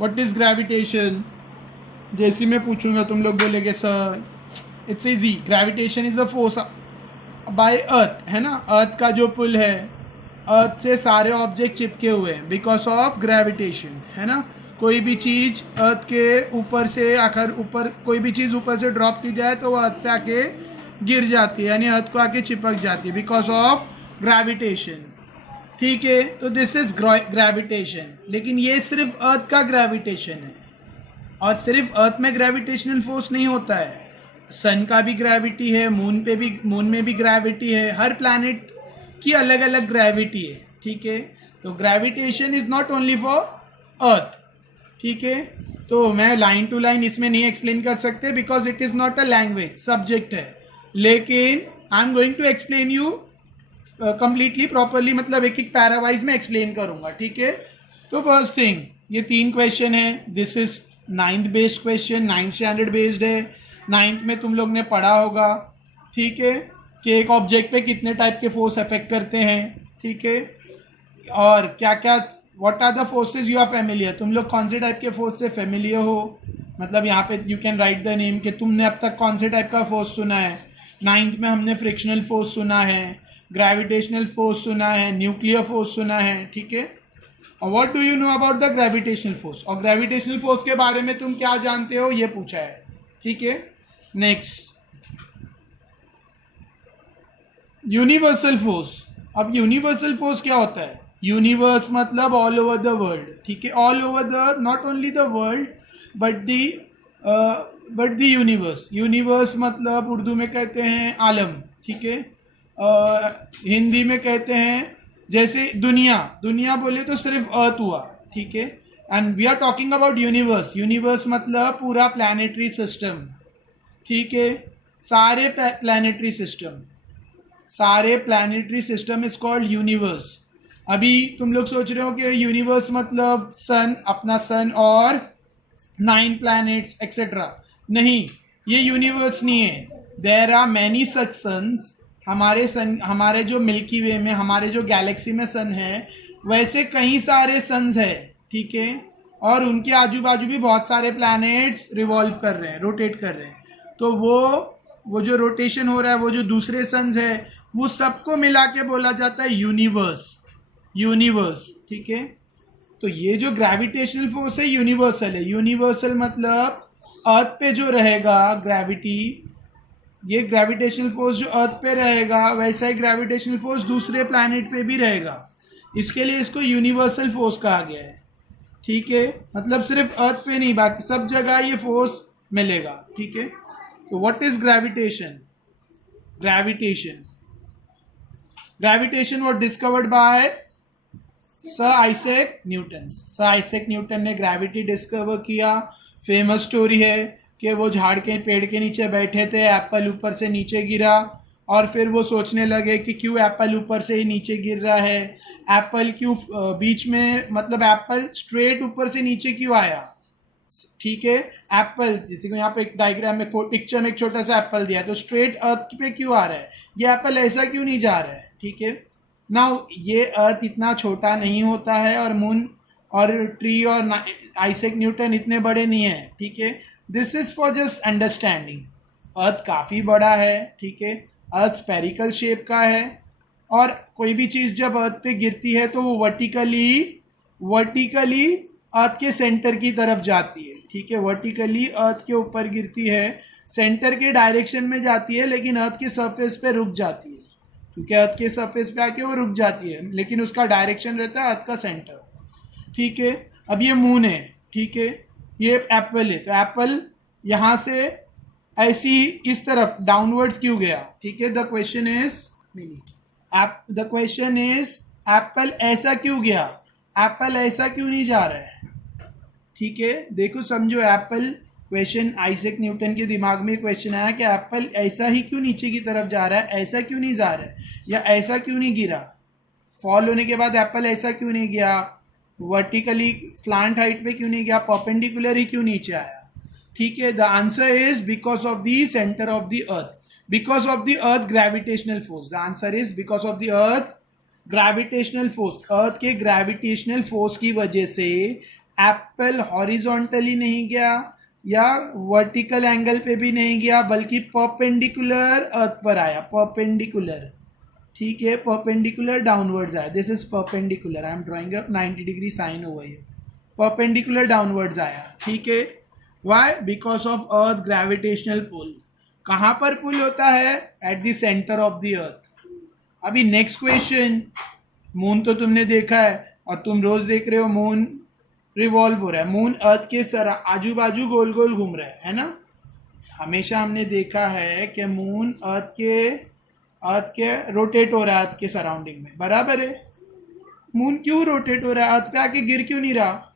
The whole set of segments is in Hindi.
What is gravitation? जैसे मैं पूछूंगा तुम लोग बोलेगे sir it's easy, gravitation is a force by earth, है ना। अर्थ का जो पुल है, अर्थ से सारे ऑब्जेक्ट चिपके हुए हैं बिकॉज ऑफ ग्रेविटेशन, है ना। कोई भी चीज अर्थ के ऊपर से आकर ऊपर, कोई भी चीज ऊपर से ड्रॉप की जाए तो वो अर्थ पे आके गिर जाती है, यानी अर्थ को आके चिपक जाती है बिकॉज ऑफ ग्रेविटेशन। ठीक है, तो दिस इज ग्रेविटेशन। लेकिन ये सिर्फ अर्थ का ग्रेविटेशन है, और सिर्फ अर्थ में ग्रेविटेशनल फोर्स नहीं होता है, सन का भी ग्रेविटी है, मून में भी ग्रेविटी है, हर प्लैनेट की अलग अलग ग्रेविटी है। ठीक है, तो gravitation is not only for earth. ठीक है, तो मैं लाइन टू लाइन इसमें नहीं एक्सप्लेन कर सकते because it is not a language, subject है। लेकिन I am going to explain you completely properly, मतलब एक एक पैरावाइज में एक्सप्लेन करूंगा। ठीक है, तो फर्स्ट थिंग, ये 3 क्वेश्चन है। This is 9th based question, 9th standard based है। 9th में तुम लोग ने पढ़ा होगा, ठीक है, कि एक ऑब्जेक्ट पे कितने टाइप के फोर्स अफेक्ट करते हैं। ठीक है, और क्या क्या, what are the forces you are familiar, तुम लोग कौन से टाइप के फोर्स से फेमिलियर हो, मतलब यहाँ पे you can write the name कि तुमने अब तक कौन से टाइप का फोर्स सुना है। 9th में हमने फ्रिक्शनल फोर्स सुना है, ग्रेविटेशनल फोर्स सुना है, न्यूक्लियर फोर्स सुना है। ठीक है, और what do you know about the gravitational force, और ग्रेविटेशनल फोर्स के बारे में तुम क्या जानते हो ये पूछा है। ठीक है, नेक्स्ट यूनिवर्सल फोर्स। अब यूनिवर्सल फोर्स क्या होता है? यूनिवर्स मतलब ऑल ओवर द वर्ल्ड। ठीक है, all over the, not only the world but the universe. Universe मतलब उर्दू में कहते हैं आलम। ठीक है, हिंदी में कहते हैं जैसे दुनिया, दुनिया बोले तो सिर्फ अर्थ हुआ। ठीक है, and we are talking about universe. Universe मतलब पूरा प्लैनेटरी सिस्टम। ठीक है, सारे प्लैनेटरी सिस्टम, सारे planetary system is called universe. अभी तुम लोग सोच रहे हो कि यूनिवर्स मतलब सन, अपना सन और 9 प्लैनेट्स एक्सेट्रा। नहीं, ये यूनिवर्स नहीं है। There are many such suns. हमारे सन, हमारे जो मिल्की वे में, हमारे जो गैलेक्सी में सन है, वैसे कई सारे सन्स है। ठीक है, और उनके आजू बाजू भी बहुत सारे प्लैनेट्स रिवॉल्व कर रहे हैं, रोटेट कर रहे हैं। तो वो जो रोटेशन हो रहा है, वो जो दूसरे सन्स है, वो सबको मिला के बोला जाता है यूनिवर्स। यूनिवर्स, ठीक है। तो ये जो ग्रेविटेशनल फोर्स है यूनिवर्सल है। यूनिवर्सल मतलब अर्थ पे जो रहेगा ग्रेविटी, ये ग्रेविटेशनल फोर्स जो अर्थ पे रहेगा, वैसा ही ग्रेविटेशनल फोर्स दूसरे प्लैनेट पे भी रहेगा। इसके लिए इसको यूनिवर्सल फोर्स कहा गया है। ठीक है, मतलब सिर्फ अर्थ पे नहीं, बाकी सब जगह ये फोर्स मिलेगा। ठीक है, तो what is gravitation? Gravitation was discovered by sir Isaac Newton. Sir Isaac Newton ने ग्रेविटी डिस्कवर किया। फेमस स्टोरी है कि वो झाड़ के पेड़ के नीचे बैठे थे, एप्पल ऊपर से नीचे गिरा, और फिर वो सोचने लगे कि क्यों एप्पल ऊपर से ही नीचे गिर रहा है, एप्पल क्यों बीच में, मतलब एप्पल स्ट्रेट ऊपर से नीचे क्यों आया। ठीक है, एप्पल, जैसे को यहाँ पे एक डायग्राम में, पिक्चर में एक छोटा सा एप्पल दिया, तो स्ट्रेट अर्थ पे क्यों आ रहा है, ये एप्पल ऐसा क्यों नहीं जा रहा है। ठीक है, नाउ ये अर्थ इतना छोटा नहीं होता है, और मून और ट्री और आइजैक न्यूटन इतने बड़े नहीं है। ठीक है, this is for just understanding. Earth काफ़ी बड़ा है। ठीक है, अर्थ स्पेरिकल शेप का है, और कोई भी चीज़ जब अर्थ पे गिरती है तो वो वर्टिकली अर्थ के सेंटर की तरफ जाती है। ठीक है, वर्टिकली अर्थ के ऊपर गिरती है, सेंटर के डायरेक्शन में जाती है, लेकिन अर्थ के सरफेस पे रुक जाती है, क्योंकि अर्थ के सरफेस पे आके वो रुक जाती है, लेकिन उसका डायरेक्शन रहता है अर्थ का सेंटर। ठीक है, अब ये मून है। ठीक है, ये एप्पल है, तो एप्पल यहाँ से ऐसी इस तरफ डाउनवर्ड्स क्यों गया। ठीक है, द क्वेश्चन इज एप्पल ऐसा क्यों गया, एप्पल ऐसा क्यों नहीं जा रहा है। ठीक है, देखो समझो, एप्पल क्वेश्चन आइजैक न्यूटन के दिमाग में क्वेश्चन आया कि एप्पल ऐसा ही क्यों नीचे की तरफ जा रहा है, ऐसा क्यों नहीं जा रहा है, या ऐसा क्यों नहीं गिरा, फॉल होने के बाद एप्पल ऐसा क्यों नहीं गया, वर्टिकली स्लांट हाइट पे क्यों नहीं गया, परपेंडिकुलर ही क्यों नीचे आया। ठीक है, the answer is because of the centre of the earth, because of the earth gravitational force. The answer is because of the earth gravitational force. Earth के ग्रेविटेशनल फोर्स की वजह से एप्पल हॉरिजॉन्टली नहीं गया या वर्टिकल एंगल पे भी नहीं गया, बल्कि परपेंडिकुलर अर्थ पर आया, परपेंडिकुलर, ठीक है, परपेंडिकुलर डाउनवर्ड्स आया. This is perpendicular, I am drawing a 90 degree sign over here. Perpendicular downwards आया, ठीक है. Why? Because of earth gravitational pull. कहां पर पुल होता है? At the centre of the earth. अभी नेक्स्ट क्वेश्चन, मून तो तुमने देखा है और तुम रोज देख रहे हो मून रिवॉल्व हो रहा है, मून अर्थ के आजू बाजू गोल गोल घूम रहा है ना. हमेशा हमने देखा है कि मून अर्थ के रोटेट हो रहा है, अर्थ के सराउंडिंग में, बराबर है. मून क्यों रोटेट हो रहा है? अर्थ पे आके गिर क्यों नहीं रहा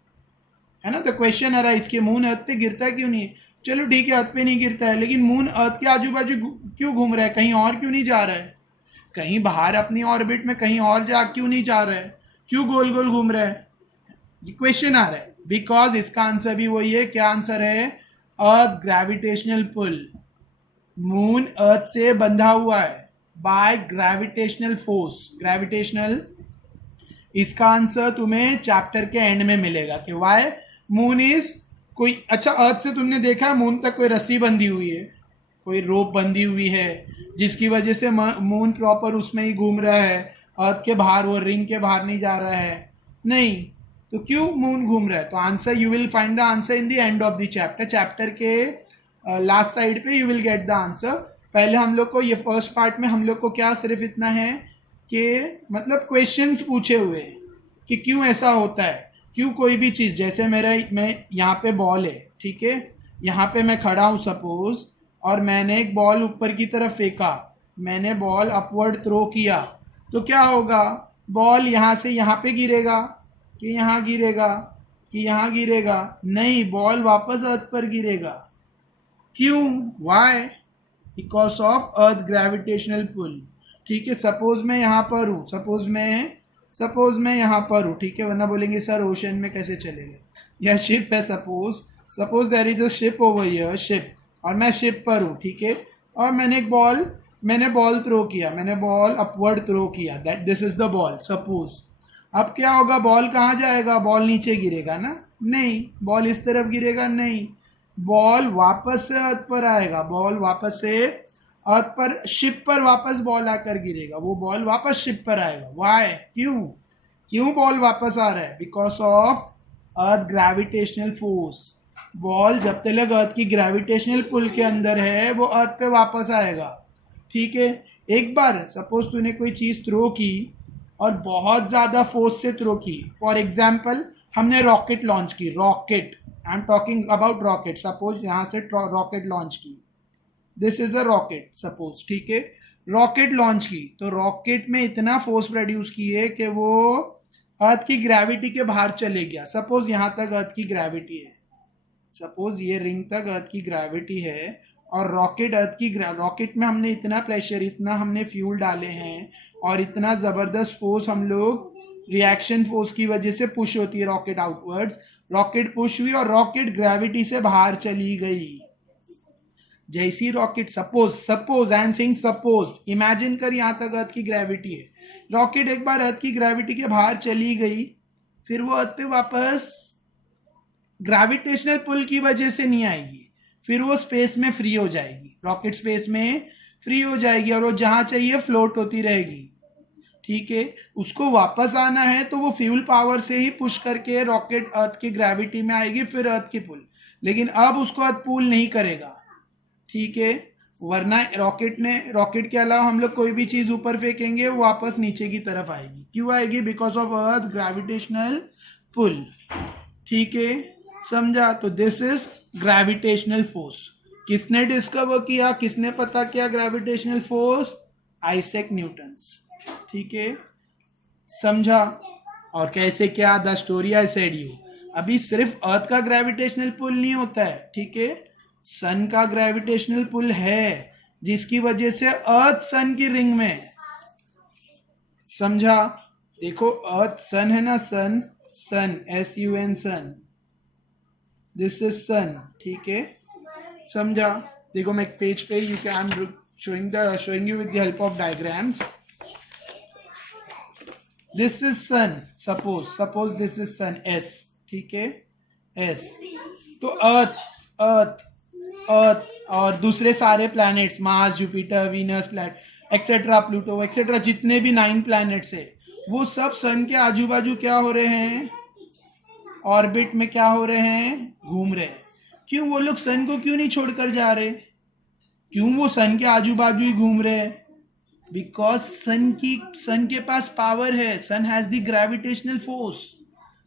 है ना. तो क्वेश्चन आ रहा है इसके, मून अर्थ पे गिरता क्यों नहीं है? चलो ठीक है, अर्थ पे नहीं गिरता है, लेकिन मून अर्थ के आजू बाजू क्यों घूम रहा है? कहीं और क्यों नहीं जा रहा है? कहीं बाहर अपनी ऑर्बिट में कहीं और जा क्यों नहीं जा रहा है? क्यों गोल गोल घूम रहा है? ये क्वेश्चन आ रहा है. बिकॉज इसका आंसर भी वही है. क्या आंसर है? अर्थ ग्रेविटेशनल पुल. मून अर्थ से बंधा हुआ है बाय ग्रेविटेशनल फोर्स, ग्रेविटेशनल. इसका आंसर तुम्हें चैप्टर के एंड में मिलेगा कि वाई मून इज कोई. अच्छा, अर्थ से तुमने देखा है मून तक कोई रस्सी बंधी हुई है, कोई रोप बंधी हुई है, जिसकी वजह से मून प्रॉपर उसमें ही घूम रहा है, अर्थ के बाहर, वो रिंग के बाहर नहीं जा रहा है? नहीं. तो क्यों मून घूम रहा है? तो answer, you will find the answer in the end of the chapter. Chapter के लास्ट साइड पे you will get the answer. पहले हम लोग को ये फर्स्ट पार्ट में हम लोग को क्या सिर्फ इतना है कि मतलब क्वेश्चंस पूछे हुए कि क्यों ऐसा होता है, क्यों कोई भी चीज़, जैसे मैं यहाँ पे बॉल है, ठीक है, यहाँ पे मैं खड़ा हूँ सपोज, और मैंने एक बॉल ऊपर की तरफ फेंका, मैंने बॉल अपवर्ड थ्रो किया, तो क्या होगा? बॉल यहाँ से यहाँ पे गिरेगा कि यहाँ गिरेगा कि यहाँ गिरेगा? नहीं, बॉल वापस अर्थ पर गिरेगा. क्यों? Why? Because of earth gravitational pull. ठीक है, सपोज मैं यहाँ पर हूँ, सपोज मैं यहाँ पर हूँ, ठीक है, वरना बोलेंगे सर ओशन में कैसे चलेगा. यह शिप है, suppose there is a ship over here, ship, और मैं शिप पर हूँ, ठीक है, और मैंने बॉल थ्रो किया, मैंने बॉल अपवर्ड थ्रो किया, that this is the ball suppose. अब क्या होगा? बॉल कहाँ जाएगा? बॉल नीचे गिरेगा ना? नहीं. बॉल इस तरफ गिरेगा? नहीं. बॉल वापस से अर्थ पर आएगा, बॉल वापस से अर्थ पर, शिप पर वापस बॉल आकर गिरेगा, वो बॉल वापस शिप पर आएगा. वाई? क्यों बॉल वापस आ रहा है? Because of earth gravitational force. Ball जब तक अर्थ की ग्रेविटेशनल पुल के अंदर है वो अर्थ पे वापस आएगा. ठीक है, एक बार सपोज तूने कोई चीज थ्रो की और बहुत ज्यादा फोर्स से थ्रो की, फॉर एग्जाम्पल हमने रॉकेट लॉन्च की, rocket, I am talking about rocket, suppose यहाँ से रॉकेट लॉन्च की, this is a rocket suppose, ठीक है, रॉकेट लॉन्च की, तो रॉकेट में इतना फोर्स प्रोड्यूस किए कि वो अर्थ की ग्रेविटी के बाहर चले गया. सपोज यहाँ तक अर्थ की ग्रेविटी है, सपोज ये रिंग तक अर्थ की ग्रेविटी है, और रॉकेट में हमने इतना प्रेशर, इतना हमने फ्यूल डाले हैं, और इतना जबरदस्त फोर्स हम लोग, रिएक्शन फोर्स की वजह से पुश होती है रॉकेट आउटवर्ड्स, रॉकेट पुश हुई और रॉकेट ग्रेविटी से बाहर चली गई. जैसी rocket, suppose I am saying suppose, imagine कर यहाँ तक अर्थ की ग्रेविटी है, रॉकेट एक बार अर्थ की ग्रेविटी के बाहर चली गई, फिर वो अर्थ पे वापस ग्रेविटेशनल पुल की वजह से नहीं आएगी, फिर वो स्पेस में फ्री हो जाएगी, रॉकेट स्पेस में फ्री हो जाएगी, और वो जहां चाहिए फ्लोट होती रहेगी. ठीक है, उसको वापस आना है तो वो फ्यूल पावर से ही पुश करके रॉकेट अर्थ की ग्रेविटी में आएगी, फिर अर्थ की पुल, लेकिन अब उसको अर्थ पुल नहीं करेगा. ठीक है, वरना रॉकेट के अलावा हम लोग कोई भी चीज ऊपर फेंकेंगे वो वापस नीचे की तरफ आएगी. क्यों आएगी? Because of earth gravitational pull. ठीक है, समझा? तो दिस इज ग्रेविटेशनल फोर्स. किसने डिस्कवर किया, किसने पता किया ग्रेविटेशनल फोर्स? Isaac Newton. ठीक है, समझा? और कैसे क्या? The story I said you. अभी सिर्फ अर्थ का ग्रेविटेशनल पुल नहीं होता है, ठीक है, सन का ग्रेविटेशनल पुल है, जिसकी वजह से अर्थ सन की रिंग में है. समझा? देखो, अर्थ सन है ना, सन SUN, सन, दिस इज सन. ठीक है, समझा? देखो मैं एक पेज पे, you can, I am showing you with the help of diagrams. This is sun, suppose this is sun S. ठीक है, एस। तो अर्थ अर्थ अर्थ और दूसरे सारे planets, Mars, Jupiter, Venus, planet etcetera, Pluto etcetera, जितने भी 9 प्लैनेट्स है वो सब सन के आजू बाजू क्या हो रहे हैं, ऑर्बिट में क्या हो रहे हैं, घूम रहे हैं। क्यों वो लोग सन को क्यों नहीं छोड़कर जा रहे, क्यों वो सन के आजू बाजू ही घूम रहे हैं? बिकॉज सन के पास पावर है, सन हैज द ग्रेविटेशनल फोर्स,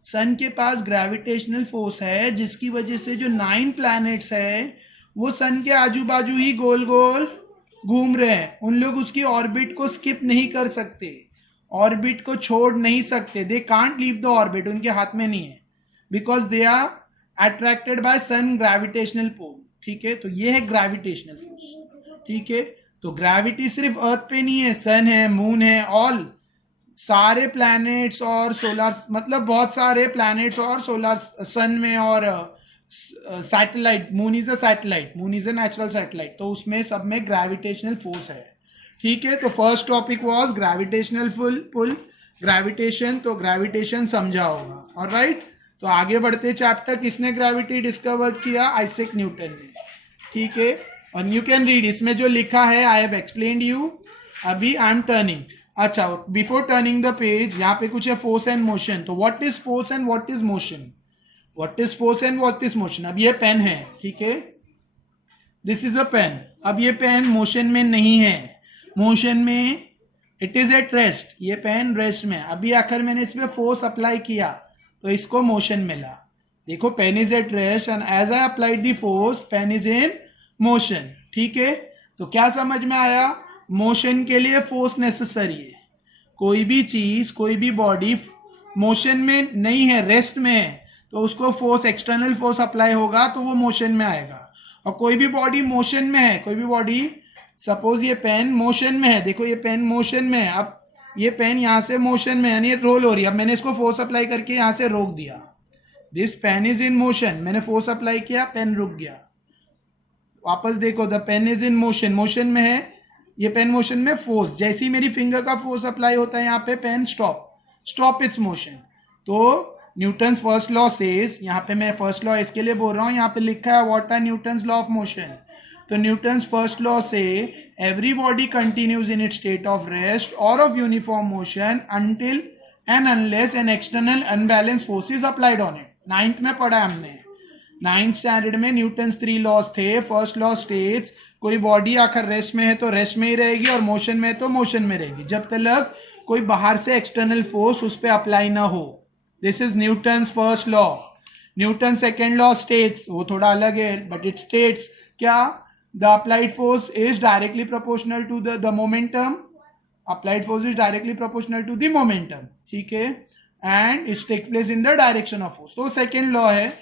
सन के पास ग्रेविटेशनल फोर्स है, जिसकी वजह से जो 9 प्लैनेट्स है वो सन के आजू बाजू ही गोल गोल घूम रहे हैं। उन लोग उसकी ऑर्बिट को स्किप नहीं कर सकते, ऑर्बिट को छोड़ नहीं सकते, they can't leave the orbit, उनके हाथ में नहीं है, because they are attracted by sun gravitational pull. ठीक है, तो ये है ग्रेविटेशनल फोर्स। ठीक है, तो ग्रेविटी सिर्फ अर्थ पे नहीं है, सन है, मून है, ऑल सारे प्लैनेट्स और सोलर, मतलब बहुत सारे प्लैनेट्स और सोलर सन में, और satellite, moon is a satellite, moon is a natural satellite, तो उसमें सब में ग्रेविटेशनल फोर्स है। ठीक है, तो first topic was gravitational pull, gravitation, तो ग्रेविटेशन समझा होगा। ऑलराइट, तो आगे बढ़ते चैप्टर, किसने ग्रेविटी डिस्कवर किया, आइजैक न्यूटन ने। ठीक है, और यू कैन रीड, इसमें जो लिखा है आई हैव एक्सप्लेन्ड यू, अभी आई एम टर्निंग। अच्छा, बिफोर टर्निंग द पेज, यहाँ पे कुछ है फोर्स एंड मोशन। तो what is force and what is motion, what is force and what is motion. अब ये पेन है, ठीक है, दिस इज अ पेन। अब ये पेन मोशन में नहीं है, मोशन में इट इज एट रेस्ट, ये पेन रेस्ट में। अभी आखिर मैंने इस पे फोर्स अप्लाई किया तो इसको मोशन मिला। देखो, pen is at rest and as I applied the force, pen is in motion. ठीक है, तो क्या समझ में आया, मोशन के लिए फोर्स नेसेसरी है। कोई भी चीज, कोई भी बॉडी मोशन में नहीं है, रेस्ट में है, तो उसको फोर्स, एक्सटर्नल फोर्स अप्लाई होगा तो वो मोशन में आएगा। और कोई भी बॉडी मोशन में है, कोई भी बॉडी, सपोज ये पेन मोशन में है, देखो ये पेन मोशन में है, अब ये पेन यहां से मोशन में है, यानी रोल हो रही है। अब मैंने इसको फोर्स अप्लाई करके यहां से रोक दिया, this pen is in motion, मैंने फोर्स अप्लाई किया, पेन रुक गया। वापस देखो, the pen is in motion, motion में है, ये पेन मोशन में, फोर्स, जैसे ही मेरी फिंगर का फोर्स अप्लाई होता है यहाँ पे, पेन स्टॉप इट्स मोशन। तो न्यूटन्स फर्स्ट लॉ सेज, यहाँ पे मैं फर्स्ट लॉ इसके लिए बोल रहा हूँ, यहाँ पे लिखा है what are Newton's law of motion. तो न्यूटन्स फर्स्ट लॉ से every body continues in its state of rest or of uniform motion until and unless an external unbalanced force is applied on it। 9th में पढ़ा है हमने, 9th स्टैंडर्ड में न्यूटन्स 3 लॉज थे। फर्स्ट लॉ स्टेट्स, कोई बॉडी आखिर रेस्ट में है तो रेस्ट में ही रहेगी, और मोशन में है तो मोशन में रहेगी, जब तक कोई बाहर से एक्सटर्नल फोर्स उस पर अप्लाई ना हो। This is Newton's first law. Newton second law states, वो थोड़ा अलग है, बट इट स्टेट्स क्या, the applied force is directly proportional to the momentum, applied force is directly proportional to the momentum. ठीक है, and it take place in the direction of force. तो सेकेंड लॉ है,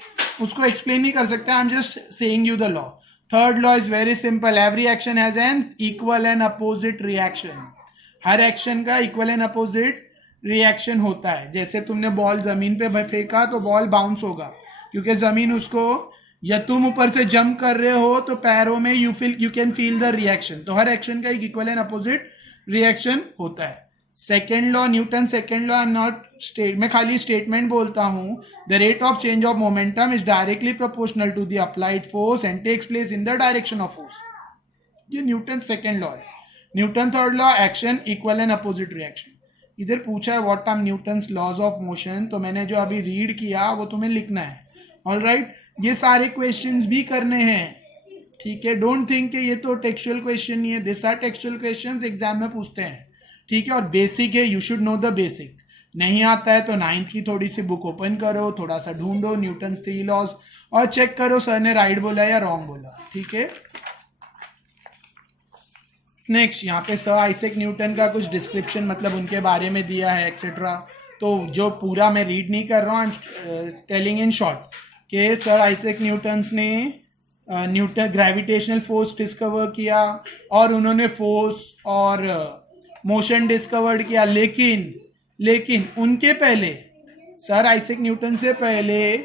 उसको एक्सप्लेन नहीं कर सकते, I am just saying you the law. Third law is very simple, every action has an equal and opposite reaction. Her action का इक्वल एंड अपोजिट रिएक्शन होता है। जैसे तुमने बॉल जमीन पे फेंका तो बॉल बाउंस होगा, क्योंकि जमीन उसको, या तुम ऊपर से जंप कर रहे हो तो पैरों में you can feel the reaction. तो हर एक्शन का एक इक्वल एंड अपोजिट रिएक्शन होता है। Second law, Newton second law, मैं खाली स्टेटमेंट बोलता हूं, the rate of change of momentum is directly proportional to the applied force and takes place in the direction of force. ये न्यूटन सेकेंड लॉ है। Newton third law, action equal and opposite reaction. इधर पूछा है what are Newton's laws of motion, तो मैंने जो अभी रीड किया वो तुम्हें लिखना है। ऑलराइट, ये सारे क्वेश्चंस भी करने हैं। ठीक है, डोंट थिंक कि ये तो टेक्सचुअल क्वेश्चन नहीं है, this are textual questions, exam में पूछते हैं। ठीक है, और बेसिक है, you should know the basic. नहीं आता है तो 9th की थोड़ी सी बुक ओपन करो, थोड़ा सा ढूंढो न्यूटन्स 3 लॉज, और चेक करो सर ने राइट बोला या रॉन्ग बोला। ठीक है, नेक्स्ट यहाँ पे सर आइजैक न्यूटन का कुछ डिस्क्रिप्शन, मतलब उनके बारे में दिया है एक्सेट्रा। तो जो पूरा मैं रीड नहीं कर रहा हूँ, टेलिंग इन शॉर्ट कि सर आइजैक न्यूटन ने ग्रेविटेशनल फोर्स डिस्कवर किया, और उन्होंने फोर्स और मोशन डिस्कवर्ड किया। लेकिन उनके पहले, सर आइजैक न्यूटन से पहले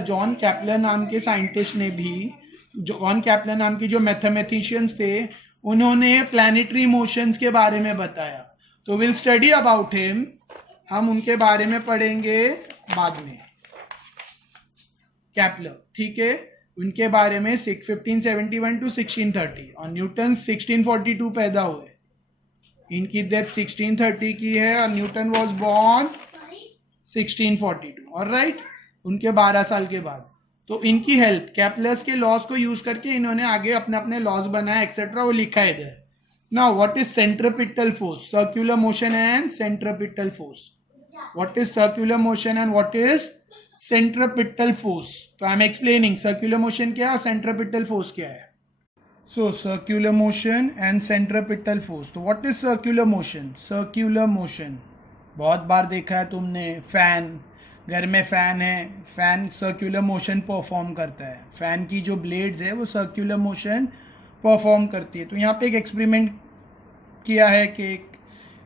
जॉन केपलर नाम के साइंटिस्ट ने भी, जॉन केपलर नाम की जो मैथमेटिशियंस थे, उन्होंने प्लैनेटरी मोशंस के बारे में बताया। तो विल स्टडी अबाउट हिम, हम उनके बारे में पढ़ेंगे बाद में कैपलर, ठीक है, उनके बारे में 1571 टू 1630 और न्यूटन 1642 पैदा हुए, इनकी डेथ 1630 की है और न्यूटन वाज बोर्न 1642, ऑलराइट, उनके 12 साल के बाद। तो इनकी हेल्प, कैपलर्स के लॉज को यूज करके इन्होंने आगे अपने अपने लॉज बनाए एक्सेट्रा, वो लिखा है इधर। Now what is centripetal force, circular motion and centripetal force, what is circular motion and what is centripetal force. तो I am explaining circular motion क्या है और सेंट्रिपिटल फोर्स क्या है। So circular motion and centripetal force. तो what is circular motion, circular motion बहुत बार देखा है तुमने, फैन, घर में फैन है, फैन सर्कुलर मोशन परफॉर्म करता है, फैन की जो ब्लेड्स है वो सर्कुलर मोशन परफॉर्म करती है। तो यहाँ पे एक एक्सपेरिमेंट किया है कि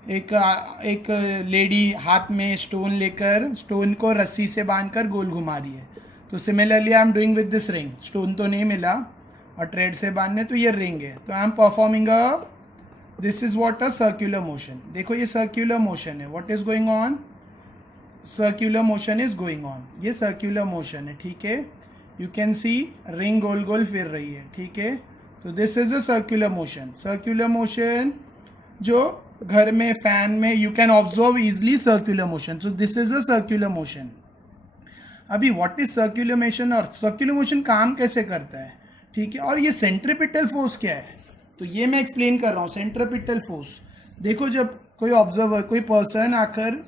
एक लेडी हाथ में स्टोन लेकर स्टोन को रस्सी से बांधकर गोल घुमा रही है। तो similarly I am doing with this ring, stone तो नहीं मिला और थ्रेड से बांधने, तो ये रिंग है, तो I am performing this is what a circular motion. देखो ये सर्कुलर मोशन है, what is going on, circular motion is going on, ये सर्कुलर मोशन है, ठीक है, यू कैन सी रिंग गोल गोल फिर रही है, ठीक है, तो this is a circular motion. Circular motion जो घर में फैन में you can observe easily circular motion, so this is a circular motion. अभी व्हाट इज सर्कुलर मोशन और सर्कुलर मोशन काम कैसे करता है, ठीक है, और ये सेंट्रिपिटल फोर्स क्या है, तो ये मैं एक्सप्लेन कर रहा हूँ। सेंट्रिपिटल फोर्स, देखो जब कोई ऑब्जर्वर, कोई पर्सन आकर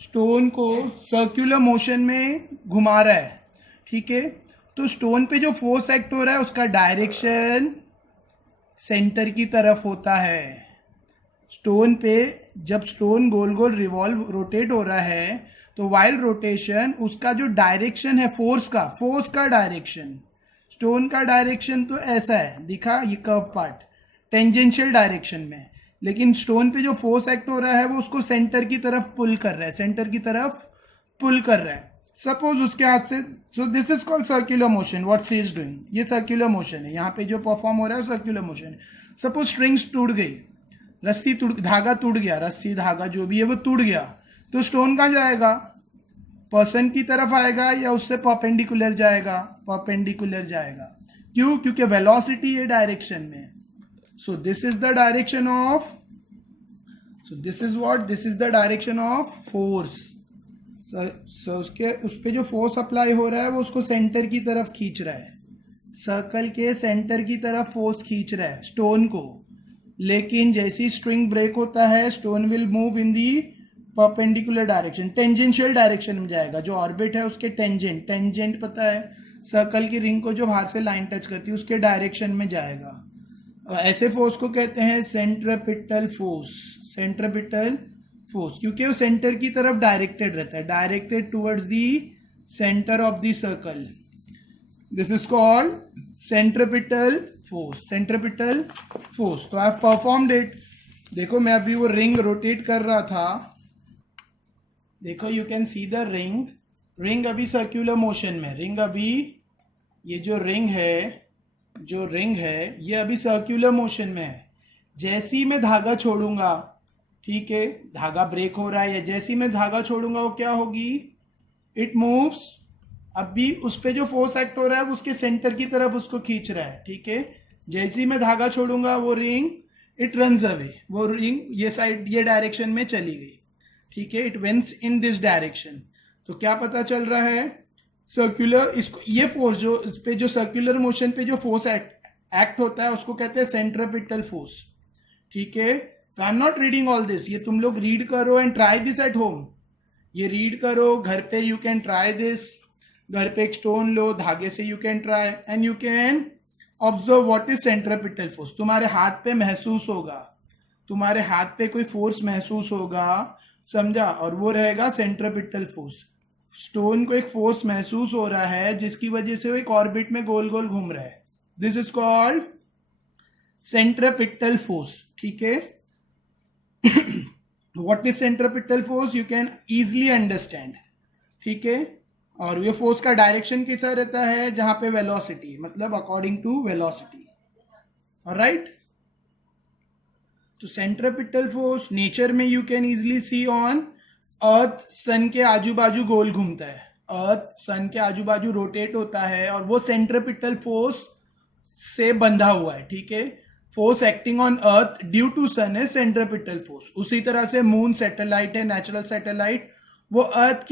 स्टोन को सर्कुलर मोशन में घुमा रहा है, ठीक है, तो स्टोन पे जो फोर्स एक्ट हो रहा है उसका डायरेक्शन सेंटर की तरफ होता है। स्टोन पे जब स्टोन गोल गोल रिवॉल्व रोटेट हो रहा है तो वाइल रोटेशन उसका जो डायरेक्शन है फोर्स का डायरेक्शन, स्टोन का डायरेक्शन तो ऐसा है, दिखा ये कर्व पार्ट टेंजेंशियल डायरेक्शन में, लेकिन स्टोन पे जो फोर्स एक्ट हो रहा है वो उसको सेंटर की तरफ पुल कर रहा है, सेंटर की तरफ पुल कर रहा है। सपोज उसके हाथ से, so this is called circular motion, what she is doing, ये सर्कुलर मोशन है, यहाँ पे जो परफॉर्म हो रहा है सर्कुलर मोशन है। सपोज स्ट्रिंग्स टूट गई, रस्सी टूट, धागा टूट गया, रस्सी धागा जो भी है वो टूट गया, तो स्टोन कहाँ जाएगा, पर्सन की तरफ आएगा या उससे परपेंडिकुलर जाएगा, परपेंडिकुलर जाएगा, क्यों, क्योंकि वेलोसिटी है डायरेक्शन में। So this is the direction of, so this is what, this is the direction of force. उसके उस पे जो फोर्स अप्लाई हो रहा है वो उसको सेंटर की तरफ खींच रहा है, सर्कल के सेंटर की तरफ फोर्स खींच रहा है स्टोन को, लेकिन जैसी स्ट्रिंग ब्रेक होता है stone will move in the perpendicular direction, tangential direction में जाएगा, जो ऑर्बिट है उसके टेंजेंट, टेंजेंट पता है सर्कल की रिंग को जो बाहर से लाइन टच करती है उसके डायरेक्शन में जाएगा। ऐसे फोर्स को कहते हैं सेंट्रिपिटल फोर्स, सेंट्रिपिटल फोर्स, क्योंकि वो सेंटर की तरफ डायरेक्टेड रहता है, directed towards the centre of the circle, this is called centripetal force, centripetal force. तो आई हैव परफॉर्म्ड इट, देखो मैं अभी वो रिंग रोटेट कर रहा था, देखो you can see the ring, ring अभी सर्कुलर मोशन में, रिंग अभी ये जो रिंग है ये अभी सर्कुलर मोशन में है। जैसे ही मैं धागा छोड़ूंगा, ठीक है, धागा ब्रेक हो रहा है, या जैसे ही मैं धागा छोड़ूंगा वो क्या होगी, इट मूव्स, अभी उस पे जो फोर्स एक्ट हो रहा है वो उसके सेंटर की तरफ उसको खींच रहा है, ठीक है, जैसे ही मैं धागा छोड़ूंगा वो रिंग इट रन्स अवे, वो रिंग ये साइड ये डायरेक्शन में चली गई, ठीक है, it vents in this direction. तो क्या पता चल रहा है, सर्कुलर, इसको ये फोर्स जो इस पे जो सर्कुलर मोशन पे जो फोर्स एक्ट होता है उसको कहते हैं सेंट्रिपिटल फोर्स, ठीक है। तो I am not reading all this, ये तुम लोग रीड करो and try this at home, ये रीड करो घर पे, यू कैन ट्राई दिस, घर पे एक स्टोन लो, धागे से you can try and you can observe what is centripetal force. तुम्हारे हाथ पे महसूस होगा, तुम्हारे हाथ पे कोई फोर्स महसूस होगा, समझा, और वो रहेगा सेंट्रिपिटल फोर्स। स्टोन को एक फोर्स महसूस हो रहा है जिसकी वजह से वो एक ऑर्बिट में गोल गोल घूम रहा है, this is called centripetal force, ठीक है। What is centripetal force you can easily understand, ठीक है, और ये फोर्स का डायरेक्शन कैसा रहता है, जहां पे वेलोसिटी, मतलब अकॉर्डिंग टू वेलोसिटी, ऑलराइट। तो सेंट्रिपिटल फोर्स नेचर में you can easily see on earth sun के आजू बाजू गोल घूमता है, अर्थ सन के आजू बाजू रोटेट होता है और वो सेंट्रिपिटल फोर्स से बंधा हुआ है, ठीक है। Force acting on earth due to sun है सेंट्रिपिटल फोर्स। उसी तरह से मून सैटेलाइट है, नेचुरल सैटेलाइट, वो अर्थ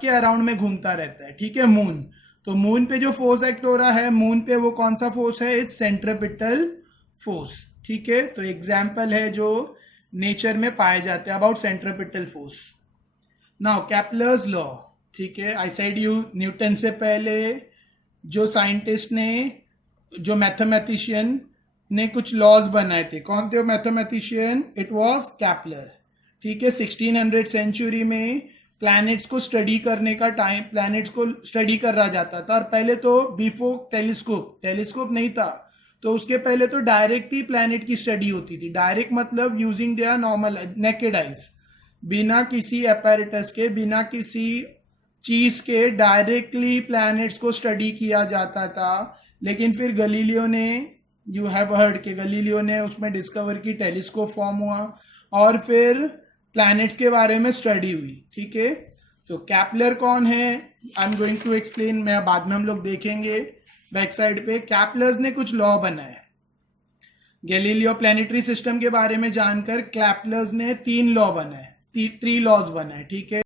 के अराउंड में घूमता रहता है, ठीक है। मून, तो मून पे जो फोर्स एक्ट हो रहा है मून पे, वो कौन सा फोर्स है? इट्स सेंट्रिपिटल फोर्स, ठीक है। तो एग्जाम्पल है जो नेचर में पाए जाते हैं about centripetal force. Now Kepler's law, ठीक है। आई सेड यू, न्यूटन से पहले जो साइंटिस्ट ने, जो मैथमेटिशियन ने कुछ लॉज बनाए थे, कौन थे वो मैथमेटिशियन? इट वाज केपलर, ठीक है। 1600 सेंचुरी में प्लैनेट्स को स्टडी करने का टाइम, प्लैनेट्स को स्टडी करा जाता था। और पहले तो बिफोर टेलीस्कोप नहीं था, तो उसके पहले तो डायरेक्ट ही प्लैनेट की स्टडी होती थी। डायरेक्ट मतलब using their normal naked eyes, बिना किसी अपैरेटस के, बिना किसी चीज के डायरेक्टली प्लैनेट्स को स्टडी किया जाता था। लेकिन फिर गलीलियो ने, यू हैव हर्ड के गलीलियो ने उसमें डिस्कवर की, टेलीस्कोप फॉर्म हुआ और फिर प्लैनेट्स के बारे में स्टडी हुई, ठीक है। तो कैपलर कौन है? I am going to explain, मैं बाद में हम लोग देखेंगे बैक साइड पे। कैपलर्स ने कुछ लॉ बनाए। गैलीलियो प्लैनेटरी सिस्टम के बारे में जानकर कैपलर्स ने 3 लॉ बनाए, 3 लॉज बनाए, ठीक है।